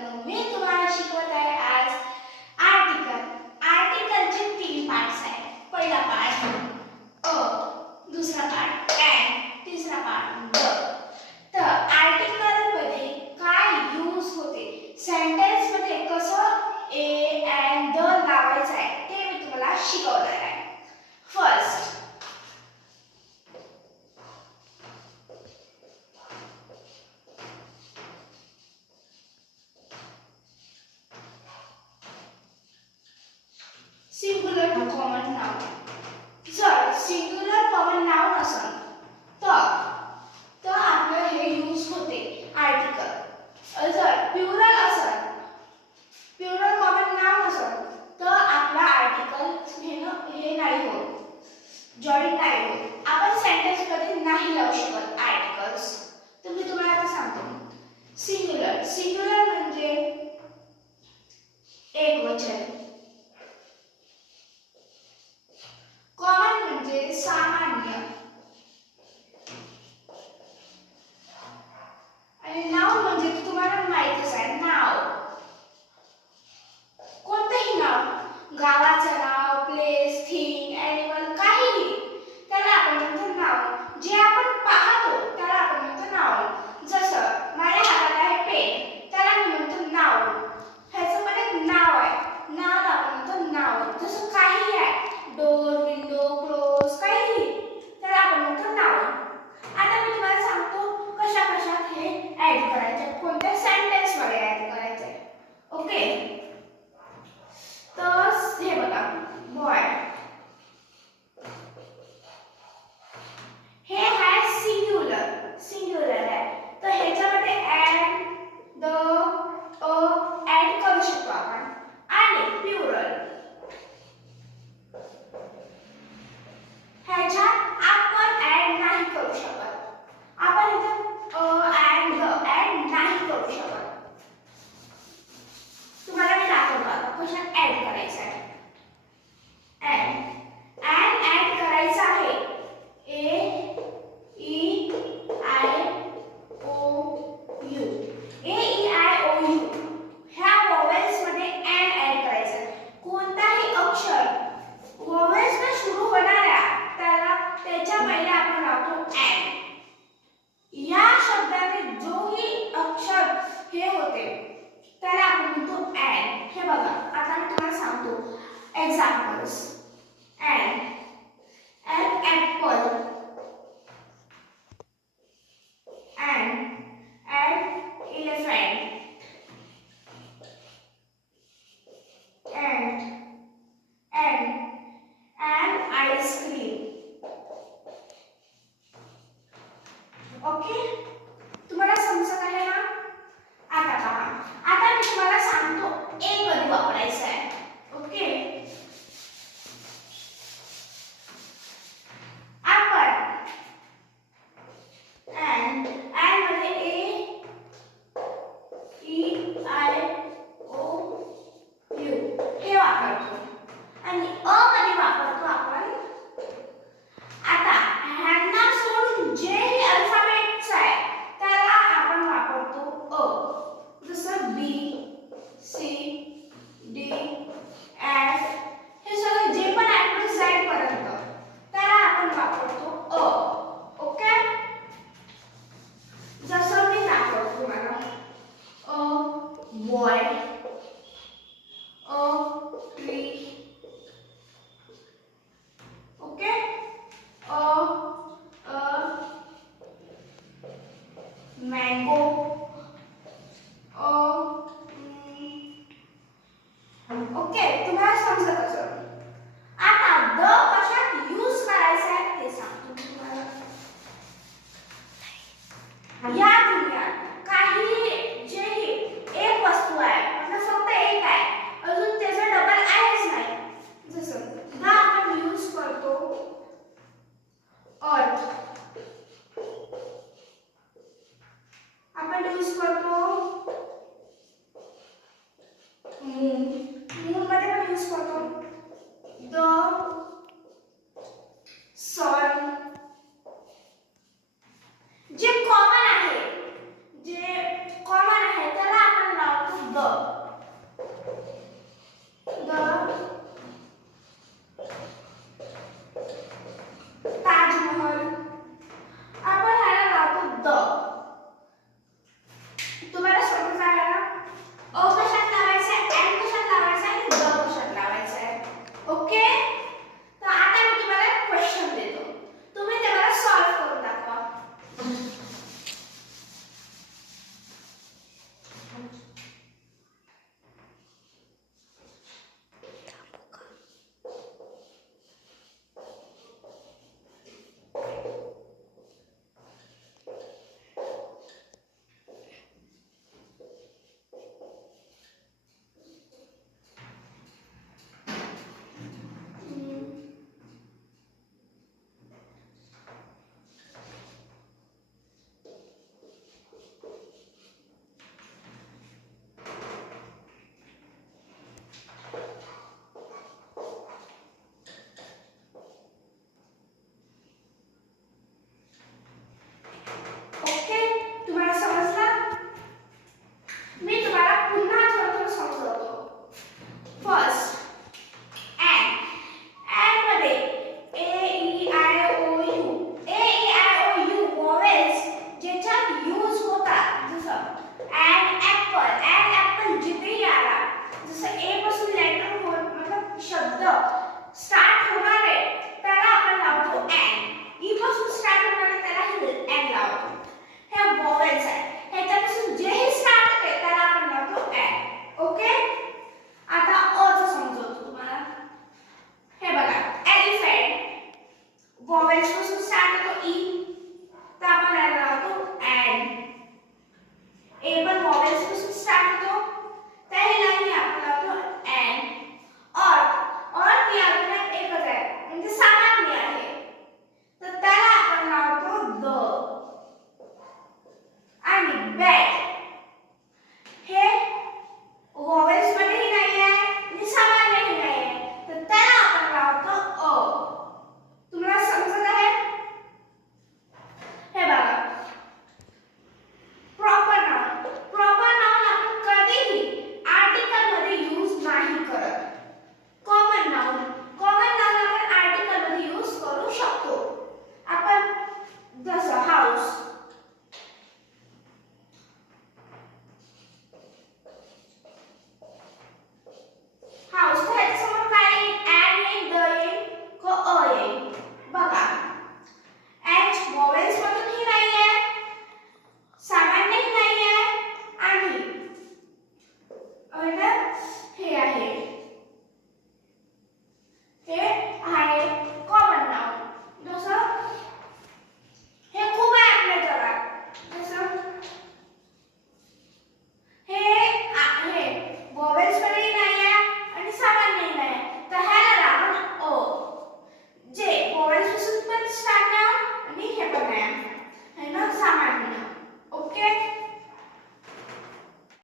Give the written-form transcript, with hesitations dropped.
मुलांनो, मी तुम्हाला शिकवत आहे आज आर्टिकल. आर्टिकलचे 3 पार्ट्स आहेत. पहिला पार्ट अ, दुसरा पार्ट अँड, तिसरा पार्ट द. तर आर्टिकल मध्ये काय यूज होते, सेंटेन्स मध्ये कसं ए अँड द लावायचं आहे ते मी तुम्हाला शिकवणार आहे. First singular to common noun. जर सिंगुलर कॉमन नाउन असेल तर आपलं हे यूज होते आर्टिकल. जर प्लुरल असेल, प्लुरल कॉमन नाउन असेल तर आपला आर्टिकल हे नाही होत, जॉईंट नाही होत. आपण सेंटेन्स मध्ये नाही लावू शकत आर्टिकल्स. तर मी तुम्हाला आता सांगतो. सिंगुलर, सिंगुलर म्हणजे एकवचन. कॉमन म्हणजे सामान्य. आणि नाउन म्हणजे तुम्हाला माहितच आहे, नाव. कोणतेही नाव, गावाचं नाव, प्लेस, थिंग, ॲनिमल, काहीही त्याला आपण म्हणतो नाव. जे आपण पाहतो त्याला आपण म्हणतो नाव. जसं माझ्या हातात आहे पेन, त्याला मी म्हणतो नाव. ह्याचं पण एक नाव आहे, नाव आपण म्हणतो नाव. जसं काही आहे, डोर, विंडो, क्लोज, काही त्याला आपण म्हणतो नाव. आता मी तुम्हाला सांगतो कशा कशात हे ऍड करायचे, कोणत्या सेंटेन्स मध्ये ऍड करायचे. ओके, तर हे बघा, बॉय हे आहे सिंग्युलर, सिंग्युलर आहे. तर ह्याच्यामध्ये ऍड, द, ऍड करू शकतो आपण. आणि प्लुरल ह्याच्यात आपण ऍड नाही करू शकत. आपण इथे ऍड नाही करू शकत. तुम्हाला मी दाखवतो आता कशात ऍड करायचं आहे. ऍड करायचं आहे A E I O U. A E I O U ह्या वॉवेल्स मध्ये ऍड करायचं आहे. कोणताही अक्षर वॉवेल्स ने सुरू होणाऱ्या त्याच्या पहिले आपण लावतो ऍड. या शब्दाने जोही अक्षर हे होते त्याला आपण म्हणतो ऍड. हे बघा, आता मी तुम्हाला सांगतो examples. An apple, an elephant, and ice cream. Okay, तुम्हाला समजत आहे ना? आता पहा, आता मी तुम्हाला सांगतो ए कधी वापरायचं आहे. ओके, आपण and मध्ये ए ई आय ओ यू हे वापरतो. आणि मध्ये वापरतो आपण. आता ह्यांना सोडून जेही अल्फाबेट्स आहे त्याला आपण वापरतो जसं बी, सी, डी, एफ. हे सगळे जे पण आहे टू झेड पर्यंत त्याला आपण वापरतो ओके, जसं मी दाखवतो तुम्हाला. Boy, tree. Okay, mango. Okay, तुम्हाला समजत असेल. आता द कशात यूज करायचं आहे ते सांगतो तुम्हाला. या दुनियात काही जेही एक वस्तू आहे, म्हणजे फक्त एक आहे, अजून त्याचा डबल आहेच नाही. जसं द आपण यूज करतो अर्थ, आपण यूज करतो मून, मून मध्ये पण यूज करतो द, सन. जे कॉमन आहे त्याला आपण लावतो द. तुम्हाला